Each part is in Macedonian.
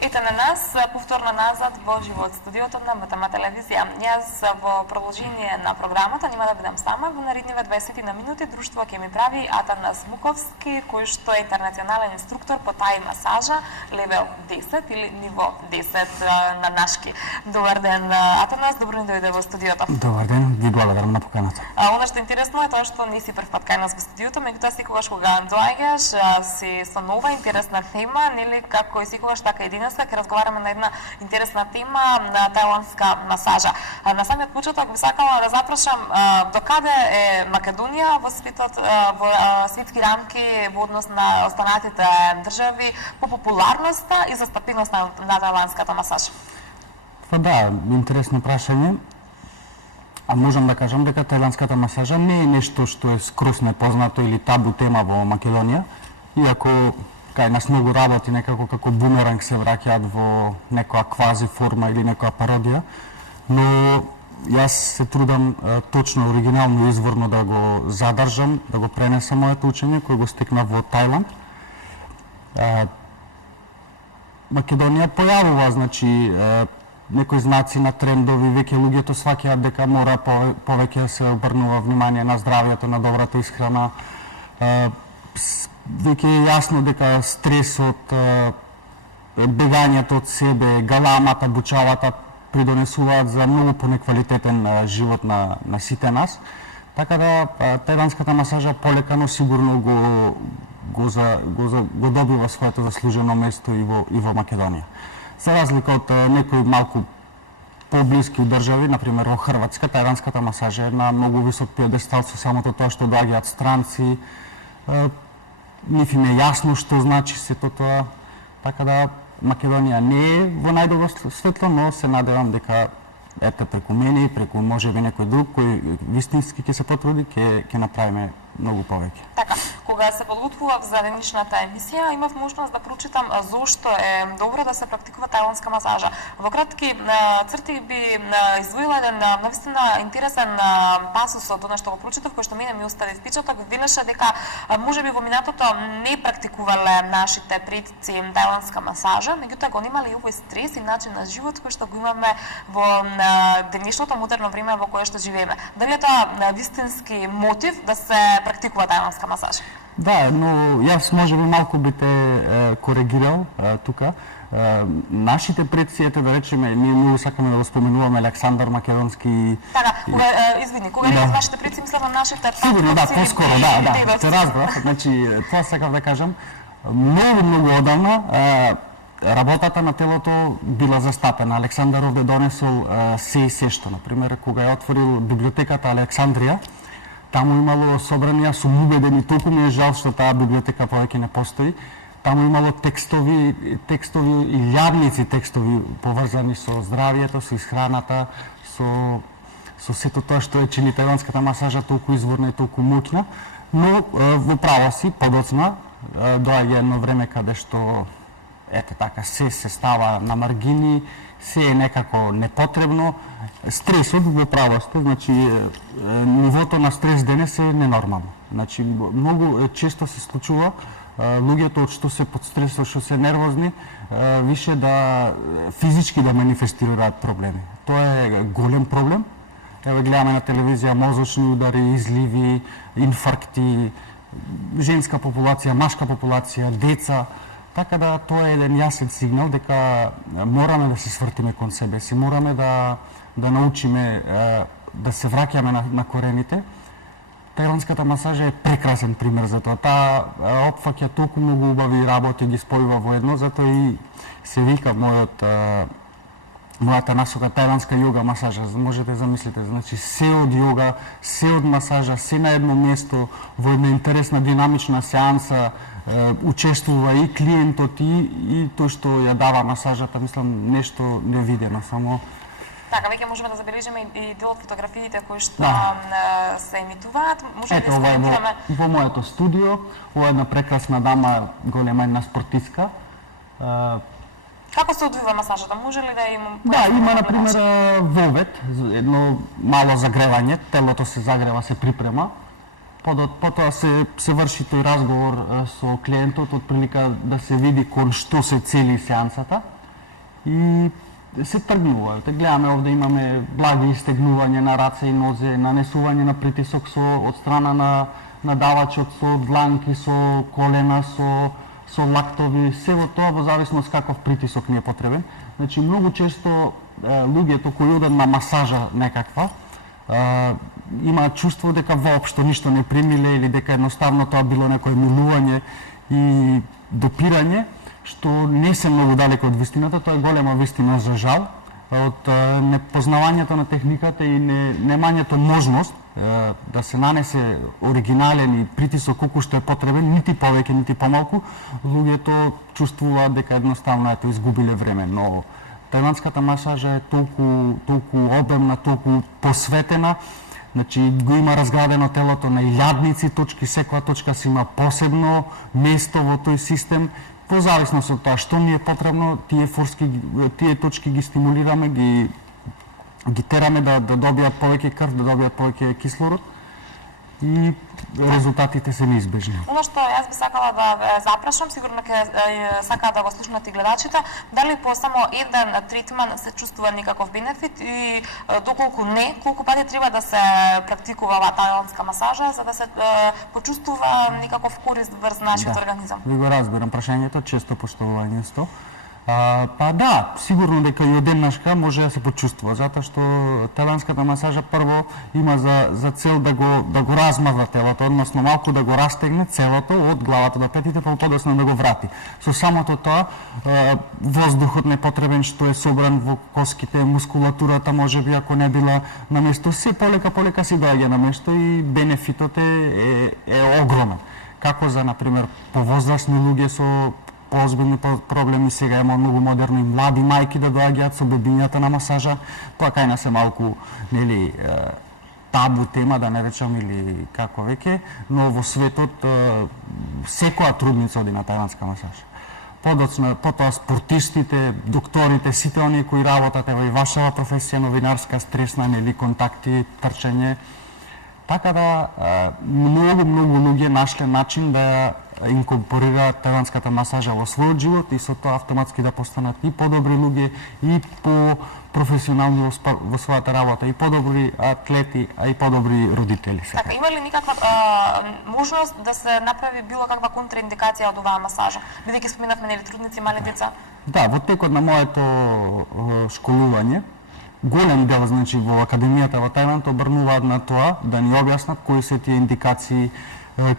Ете на нас, повторно назад во живот студиото на МТМ телевизија. Јас во продолжение на програмата нема да бидам сама, во наредниве 20 на минути друштво ќе ми прави Атанас Муковски, кој што е интернационален инструктор по тај масажа, левел 10 или ниво 10 на нашки. Добар ден, Атанас, добро ни дојде во студиото. Добар ден, ви благодарам на поканата. Она што е интересно е тоа што не си прв пат кај нас во студиото, меѓутоа секогаш кога доаѓаш, си со нова интересна тема, нели како и секогаш така и денеска ќе разговараме на една интересна тема на тајландска масажа. На самиот почеток би сакала да запрашам докаде е Македонија во светот, во светски рамки во однос на останатите држави по популарноста и застапеноста на тајландската масажа. Па да, интересно прашање. А можам да кажам дека тајландската масажа не е нешто што е скроз непознато или табу тема во Македонија, иако кај нас многу работи некако како бумеранг се враќаат во некоја квази форма или некоја пародија, но јас се трудам точно, оригинално, изворно да го задржам, да го пренесам моето учење кој го стекнав во Тајланд. Македонија појавува, значи, некои знаци на трендови, веќе луѓето сваќаат дека мора повеќе се обрнува внимание на здравјето, на добрата исхрана. Веќе е јасно дека стресот, бегањето од себе, галамата, бучавата придонесуваат за многу понеквалитетен живот на сите нас. Така да тајландската масажа полека, сигурно го добива своето заслужено место и во Македонија. За разлика од некои малку поблиски држави, например во Хрватска, тајландската масажа е на многу висок пиедестал со самото тоа што доаѓаат странци. Ниф им е јасно што значи сето тоа, така да Македонија не е во најдобро светло, но се надевам дека ете преку мене и преку можеби некој друг кој вистински ќе се потруди, ќе направиме многу повеќе. Така, кога се подготвував за денешната емисија, имав можност да прочитам зошто е добро да се практикува тајландска масажа. Во кратки црти би издвоила еден навистина интересен пасус од она што го прочитав, кој што мене ми остави впечаток, велеше дека можеби во минатото не практикувале нашите предци тајландска масажа, меѓутоа го немале и овој стрес и начин на живот кој што го имаме во денешното модерно време во кое што живееме. Дали е тоа вистински мотив да се практикува тајландска масажа? Да, но јас можеби малку би те коригирал тука. Нашите предци, ете да речеме, ние многу сакаме да го споменуваме Александар Македонски. Така, извини, кога реков нашите предци, мислам на нашите сигурно, да, поскоро, да, се разбрав. Значи, тоа сакав да кажам, многу одамна работата на телото била застапена. Александар овде донесол се и сешто. Например, кога ја отворил библиотеката Александрија, таму имало собрани, сум убеден и толку ми е жал што таа библиотека повеќе не постои. Таму имало текстови и илјадници текстови поврзани со здравјето, со исхраната, со сето тоа што е чини тајландската масажа толку изворна и толку моќна, но во право си подоцна доаѓа едно време каде што ете така се става на маргини, се е некако непотребно. Стресот во право сте, значи нивото на стрес денес е ненормално. Значи многу често се случува луѓето од што се под стресот, што се нервозни, више да физички да манифестираат проблеми. Тоа е голем проблем. Еве гледаме на телевизија мозочни удари, изливи, инфаркти, женска популација, машка популација, деца. Така да тоа е еден јасен сигнал дека мораме да се свртиме кон себе си, мораме да научиме да се враќаме на корените. Тајландската масажа е прекрасен пример за тоа. Таа опфаќа толку многу убави работи, ги спојува во едно, затоа и се вика мојата насока тајландска јога масажа. Можете замислите, значи се од јога, се од масажа, се на едно место, во една интересна динамична сеанса, учествува и клиентот и тој што ја дава масажата, мислам нешто невидено, само. Така, веќе можеме да забележиме и дел од фотографиите кои што се емитуваат. Може да искоментираме во моето студио, ова една прекрасна дама, голема една спортистка. Како се одвива масажата? Може ли да има? Да, има на пример вовет, едно мало загревање, телото се загрева, се припрема. Потоа се врши тој разговор со клиентот, од прилика да се види кон што се цели сеансата. и се тргнува. Те гледаме овде имаме благи истегнување на раце и нозе, нанесување на притисок од страна на давачот, со дланки, со колена, со лактови, сево тоа во зависност каков притисок ни е потребен. Значи, многу често луѓето кои одат на масажа некаква, имаат чувство дека воопшто ништо не примиле или дека едноставно тоа било некое милување и допирање, што не се многу далеко од вистината, тоа е голема вистина за жал, од непознавањето на техниката и немањето можност да се нанесе оригинален и притисок колку што е потребен, нити повеќе, нити помалку, луѓето чувствуваат дека едноставно ето изгубиле време, но тајландската масажа е толку обемна, толку посветена, значи го има разградено телото на илјадници точки, секоја точка си има посебно место во тој систем. Во зависност од тоа што ни е потребно, тие точки ги стимулираме, ги тераме да добијат повеќе крв, да добијат повеќе кислород и резултатите се неизбежни. Оно што јас би сакала да запрашам, сигурно ќе сакаат да го слушнат и гледачите, дали по само еден третман се чувствува никаков бенефит и доколку не, колку пати треба да се практикува оваа тајландска масажа за да се почувствува никаков корист врз нашиот организам? Ви го разбирам прашањето, често поштовувањето. Па да, сигурно дека и одеднашка може да се почувствува, затоа што тајландската масажа прво има за цел да го размаза телото, односно малку да го растегне целото од главата до петите, па подоцна да го врати. Со самото тоа, воздухот непотребен што е собран во коските, мускулатурата можеби ако не била на место, се полека си доаѓа на место и бенефитот е огромен. Како за, например, повозрасни луѓе со поозбилни проблеми, сега има многу модерни млади мајки да доаѓаат со бебињата на масажа. Тоа кај нас е малку, нели, табу тема, да не речам, или како веќе, но во светот секоја трудница оди на тајландска масажа. Потоа спортистите, докторите, сите оние кои работат, ево и вашава професија, новинарска, стресна, нели, контакти, трчање. Така да, многу луѓе нашле начин да инкорпорираат тајландската масажа во својот живот и со тоа автоматски да постанат и подобри луѓе и професионални во својата работа, и подобри атлети, а и подобри родители. Така, има ли никаква можност да се направи било каква контраиндикација од оваа масажа? Бидејќи споменавме нели трудници, мали деца? Да, во текот на моето школување, голем дел, значи, во академијата во Тајланд обрнуваат на тоа да ни објаснат кои се тие индикации,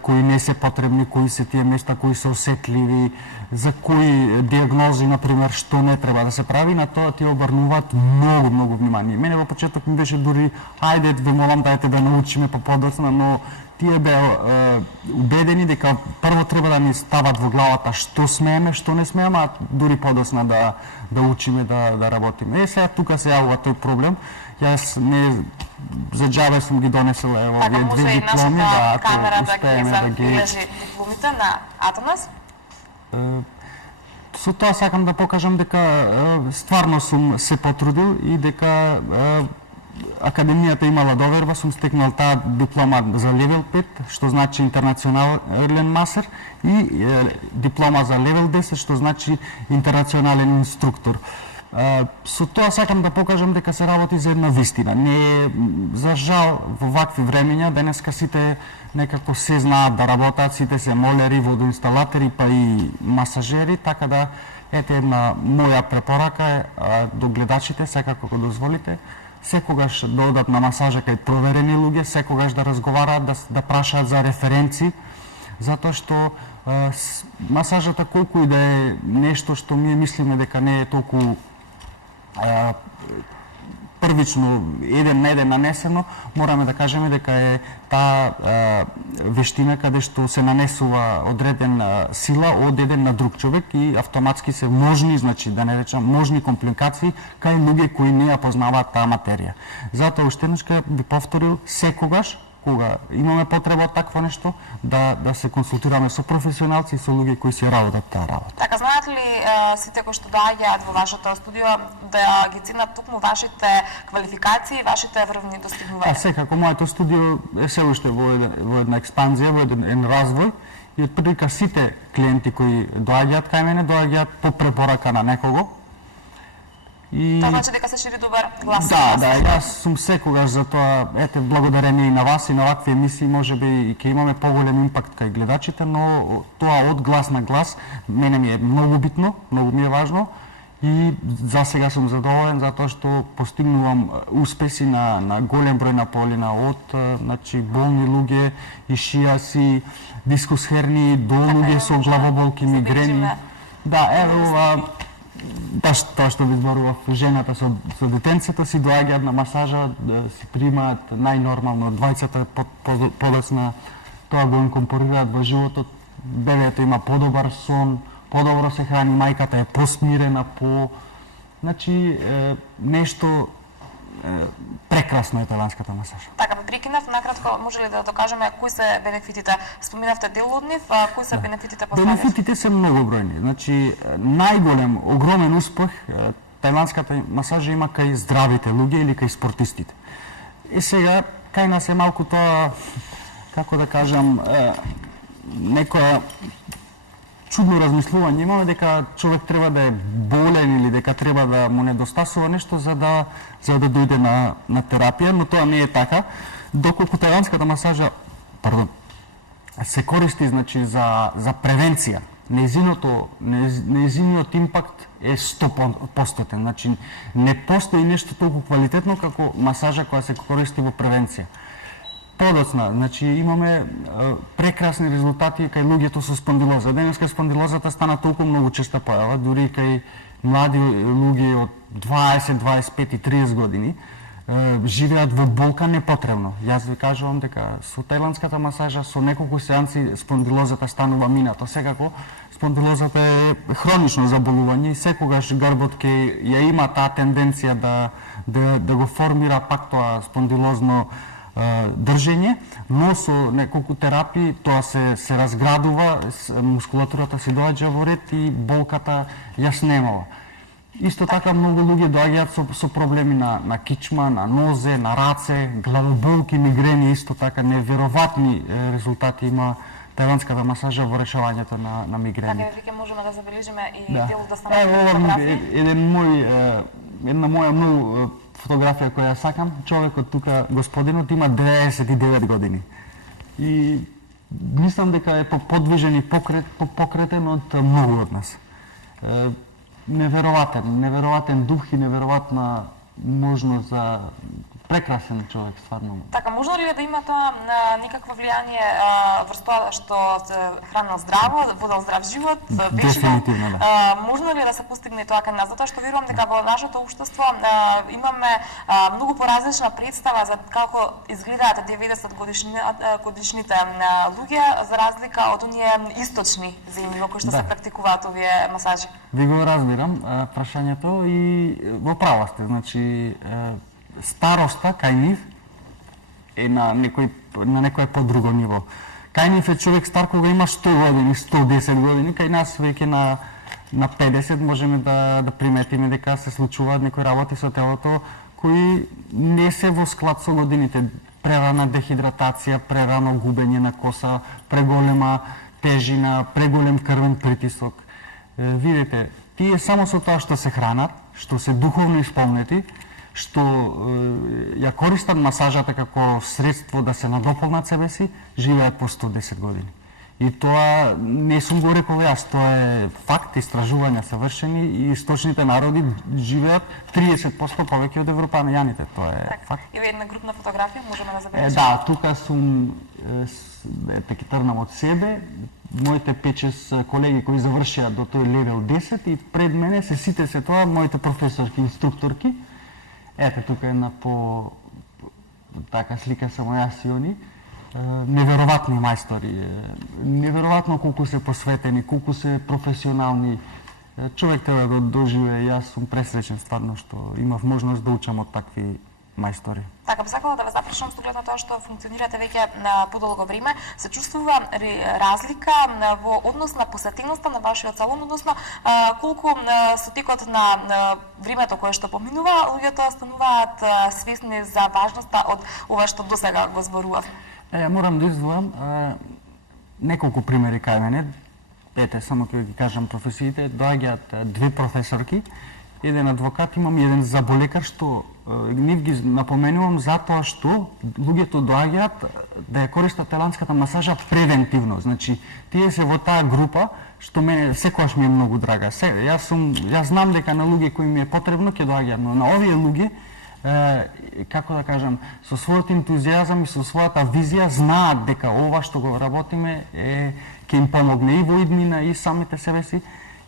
кои не се потребни, кои се тие места кои се осетливи, за кои диагнози, например, што не треба да се прави, на тоа ти обрнуваат многу внимание. Мене во почеток ми беше дури, ајде, ве молам, дајте да научиме подоцна, но тие беа убедени дека прво треба да ни стават во главата што смееме, што не смееме, а дури подоцна да учиме, да работиме. Сега тука се јавува тој проблем. Јас не за џабе сум ги донесел овие две дипломи, да ако успееме да ги дипломите на Атанас. Со тоа сакам да покажам дека стварно сум се потрудил и дека академијата имала доверба, сум стекнал таа диплома за левел 5, што значи интернационален масер, и диплома за левел 10, што значи интернационален инструктор. Со тоа сакам да покажам дека се работи за една вистина. Не, за жал, во вакви времења, денеска сите некако се знаат да работат, сите се молери, водоинсталатори, па и масажери, така да, ете една моја препорака до гледачите, секако го дозволите, секогаш да одат на масажа кај проверени луѓе, секогаш да разговараат, да прашаат за референци, затоа што масажата колку и да е нешто што ние мислиме дека не е толку првично еден на еден нанесено, мораме да кажеме дека е таа вештина каде што се нанесува одредена сила од еден на друг човек и автоматски се можни, значи да не речам можни компликации кај луѓе кои не ја познаваат таа материја. Затоа уште еднашка би повторил, секогаш кога имаме потреба од такво нешто, да се консултираме со професионалци и со луѓе кои си работат таа работа. Така, знаат ли сите кои што доаѓаат во вашето студио да ги ценат токму вашите квалификации и вашите врвни достигнувања? Секако, моето студио е се уште во една експанзија, во еден развој и отприлика сите клиенти кои доаѓаат кај мене, доаѓаат по препорака на некого. И Тоа значи дека се шири добар глас. да, јас сум секогаш за тоа, ете, благодарение и на вас и на вакви емисии, можеби и ќе имаме поголем импакт кај гледачите, но тоа од глас на глас мене ми е многу битно, многу ми е важно и за сега сум задоволен затоа што постигнувам успеси на голем број на полина од значи болни луѓе, ишијаси, дискусхерни, до луѓе со главоболки, мигрени. Да, еве ова тоа што ви зборував, жената со детенцето си доаѓаат на масажа, си примаат најнормално, двајцата подоцна, тоа го инкорпорираат во животот, бебето има подобар сон, подобро се храни, мајката е посмирена, значи нешто прекрасно е тајланската масажа. Така, ме прекинав, накратко може ли да докажеме кои се бенефитите? Споминавте дел од нив, а кои се бенефитите по здравјето? Бенефитите се многобројни. Значи, најголем, огромен успех тајланската масажа има кај здравите луѓе или кај спортистите. И сега, кај нас е малку тоа, како да кажам, некоја чудно размислување имаме дека човек треба да е болен или дека треба да му недостасува нешто за да дојде на терапија, но тоа не е така. Доколку тајланската масажа, се користи значи за превенција, нејзиниот импакт е 100%, значи не постои нешто толку квалитетно како масажа која се користи во превенција. Подоцна, значи имаме прекрасни резултати кај луѓето со спондилоза. Денеска спондилозата стана толку многу честа појава, дури и кај млади луѓе од 20, 25 и 30 години живеат во болка непотребно. Јас ви кажувам дека со тајландската масажа со неколку сеанси спондилозата станува минато. Секако спондилозата е хронично заболување и секогаш грбот ќе ја има таа тенденција да го формира пак тоа спондилозно држење, но со неколку терапии тоа се разградува, мускулатурата се доаѓа во ред и болката ја снемува. Исто така многу луѓе доаѓаат со проблеми на кичма, на нозе, на раце, главоболки, мигрени, исто така неверојатни резултати има тајландската масажа во решавањето на мигрени. Така веќе можеме да забележиме и дел да стане фотографија. Една моја многу фотографија која сакам, човекот тука, господинот, има 99 години. И мислам дека е подвижен и покретен од многу од нас. Неверојатен дух и неверојатна можност за прекрасен човек, стварно. Така, можно ли да има тоа некакво влијание врз тоа што се хранел здраво, водел здрав живот, Дефинитивно, да. Можно ли да се постигне тоа кај нас? Затоа што верувам дека во нашето општество имаме многу поразлична представа за како изгледаат 90 годишните луѓе, за разлика од оние источни земји во кои што се практикуваат овие масажи. Ви го разбирам прашањето и во права сте, значи староста кај нив е на некој подруго ниво. Кај нив е човек стар кога има 100 години, 110 години, кај нас веќе на 50 можеме да приметиме дека се случуваат некои работи со телото кои не се во склад со годините. Прерана дехидратација, прерано губење на коса, преголема тежина, преголем крвен притисок. Видете, тие само со тоа што се хранат, што се духовно исполнети, што ја користат масажата како средство да се надополнат себе си, живеат по 110 години. И тоа не сум го рекол јас, тоа е факт, истражувања се вршени и источните народи живеат 30% повеќе од европјаните, тоа е факт. Има една групна фотографија, можеме да забележиме. Да, тука сум, ќе тргнам од себе, моите 5-6 колеги кои завршија до тој левел 10 и пред мене сите се тоа моите професорки, инструкторки. Ете, тука една така слика само јас и они. Неверојатни мајстори, неверојатно колку се посветени, колку се професионални. Човек треба да доживее, јас сум пресречен стварно што имав можност да учам од такви мајстори. Така, би сакала да ве запрашам со оглед на тоа што функционирате веќе на подолго време, се чувствува разлика во однос на посетеността на вашиот салон, односно колку со текот на времето кое што поминува, луѓето стануваат свесни за важноста од ова што досега го зборував. Морам да издвојам неколку примери кај мене. Ете, само ќе ги кажам професиите. Доаѓаат две професорки еден адвокат имам и еден заболекар, што нив ги напоменувам затоа што луѓето доаѓаат да ја користат тајландската масажа превентивно. Значи, тие се во таа група што мене секогаш ми е многу драга. Јас знам дека на луѓе кои ми е потребно ќе доаѓаат, но на овие луѓе како да кажам, со својот ентузијазам и со својата визија знаат дека ова што го работиме ќе им помогне и во иднина и самите себе си.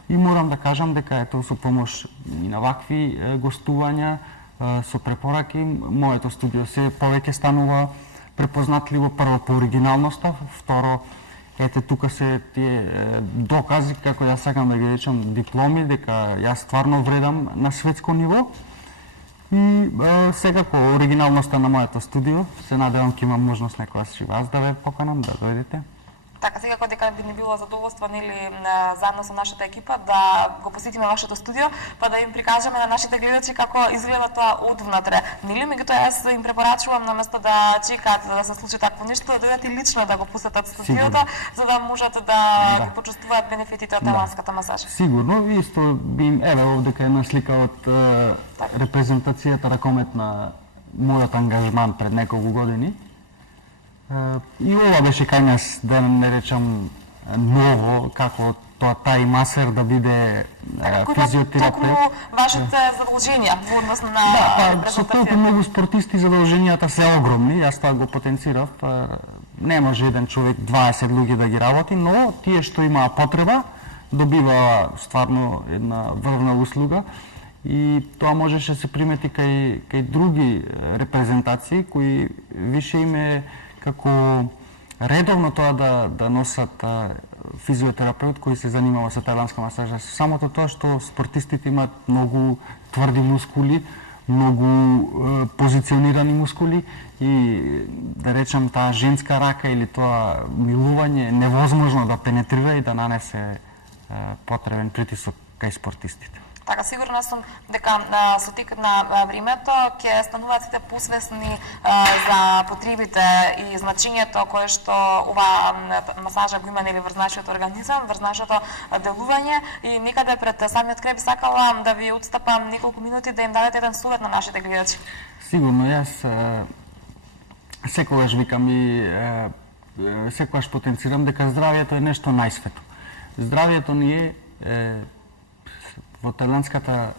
И морам да кажам дека ето со помош и на вакви гостувања, со препораки, моето студио се повеќе станува препознатливо, прво по оригиналноста, второ, ете тука се тие докази, како јас сакам да ги речам, дипломи, дека јас стварно вредам на светско ниво. И секако оригиналноста на моето студио, се надевам ќе имам можност некојаш и вас да ве поканам, да дојдете. Така, секако дека би ни било задоволство, нели, заедно со нашата екипа да го посетиме вашето студио, па да им прикажеме на нашите гледачи како изгледа тоа одвнатре. Нели, меѓутоа јас им препорачувам наместо да чекаат да се случи такво нешто, да дојдат и лично да го посетат студиото, за да можат да ги почувствуваат бенефитите од тајландската масажа. Сигурно, исто би им, еве овдека една слика од репрезентацијата ракомет на мојот ангажман пред неколку години. И ова беше кај нас, да не речам, ново, како тоа тај масер да биде физиотерапевт. Токму вашите задолженија во однос на репрезентација. Со толку многу спортисти задолженијата се огромни, јас тоа го потенцирав. Не може еден човек 20 луѓе да ги работи, но тие што имаа потреба добива стварно една врвна услуга. И тоа можеше се примети кај други репрезентации кои више име како редовно тоа да носат физиотерапевт кој се занимава со тајландска масажа. Самото тоа што спортистите имаат многу тврди мускули, многу позиционирани мускули и да речам таа женска рака или тоа милување е невозможно да пенетрира и да нанесе потребен притисок кај спортистите. Така, сигурна сум дека со текот на времето ќе стануваат сите посвесни за потребите и значењето кое што оваа масажа го има, нели, врз нашиот организам, врз нашето делување, и некаде пред самиот крај би сакала да ви отстапам неколку минути да им дадете еден совет на нашите гледачи. Сигурно, јас секогаш викам и секогаш потенцирам дека здравјето е нешто најсвето. Здравјето ни е во тајландската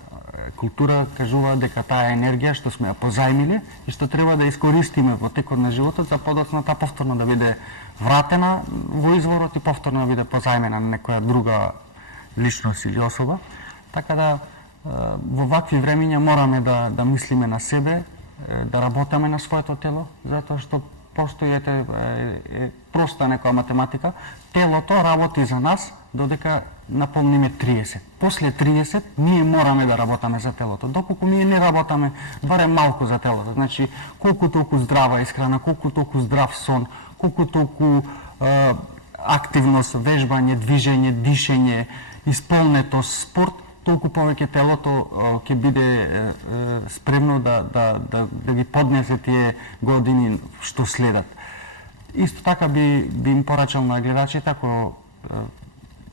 култура кажува дека таа енергија што сме ја позајмиле и што треба да искористиме во текот на животот за подоцната повторно да биде вратена во изворот и повторно да биде позајмена на некоја друга личност или особа. Така да во вакви времиња мораме да мислиме на себе, да работиме на своето тело, затоа што постои проста некоја математика. Телото работи за нас додека наполниме 30. После 30 ние мораме да работаме за телото. Доколку ние не работаме барем малку за телото, значи колку толку здрава исхрана, колку толку здрав сон, колку толку активност, вежбање, движење, дишење, исполнетост, спорт, толку повеќе телото ќе биде спремно да ги поднесе тие години што следат. Исто така би им порачал на гледачите, ако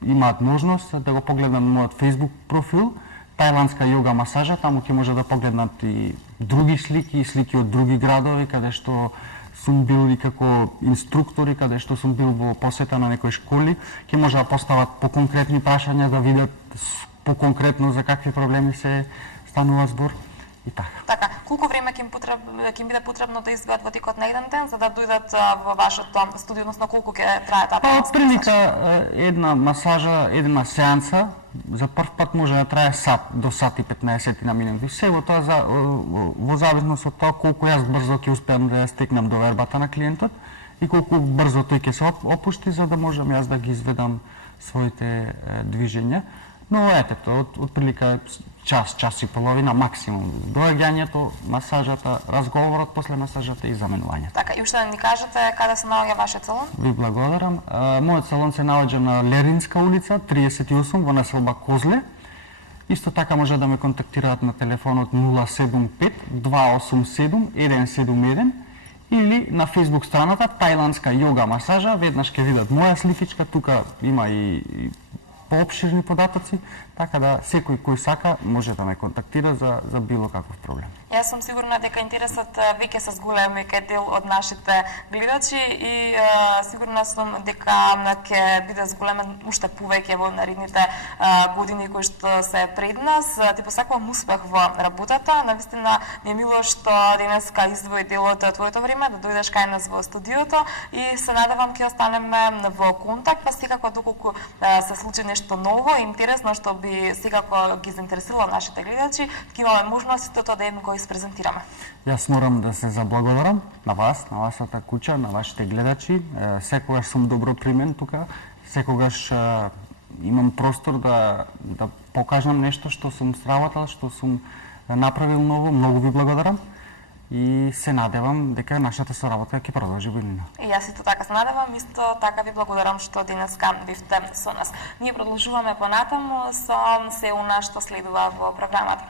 имаат можност да го погледнат мојот Facebook профил, тајландска йога масажа, таму ќе може да погледнат и други слики, и слики од други градови, каде што сум бил и како инструктори, каде што сум бил во посета на некои школи, ќе може да постават по конкретни прашања, да видат по конкретно за какви проблеми се станува збор и така. Така, колку време ќе им биде потребно да изгоат во текот на еден ден за да дојдат во вашето студио, односно колку ќе трае таа масажа? Прилика една масажа, една сеанса за прв пат може да трае сат до сат и 15 на минути. Се во тоа во зависност од тоа колку јас брзо ќе успеам да ја стекнам довербата на клиентот и колку брзо тој ќе се опушти за да можам јас да ги изведам своите движења. Но ето, од прилика час и половина максимум. Доаѓањето, масажата, разговорот после масажата и заменувањето. Така, и уште да ни кажете каде се наоѓа вашиот салон? Ви благодарам. Мојот салон се наоѓа на Леринска улица, 38, во населба Козле. Исто така може да ме контактираат на телефонот 075 287 171 или на Facebook страната Тајландска йога масажа. Веднаш ќе видат моја сликичка, тука има и поопширни податоци, така да секој кој сака може да ме контактира за било каков проблем. Јас сум сигурна дека интересот веќе се зголеми кај дел од нашите гледачи и сигурна сум дека ќе биде зголемен уште повеќе во наредните години кои што се пред нас. Ти посакувам успех во работата. Навистина ми е мило што денеска издвои дел од твоето време да дојдеш кај нас во студиото и се надевам ќе останеме во контакт, па секако доколку се случи нешто ново и интересно што би секако ги заинтересирало нашите гледачи, ќе имаме можностите да им го испрезентираме. Јас морам да се заблагодарам на вас, на вашата куќа, на вашите гледачи. Секогаш сум добро примен тука, секогаш имам простор да покажам нешто што сум сработал, што сум направил ново. Многу ви благодарам и се надевам дека нашата соработка ќе продолжи во иднина. И јас исто така се надевам, исто така ви благодарам што денеска бевте со нас. Ние продолжуваме понатаму со се она што следува во програмата.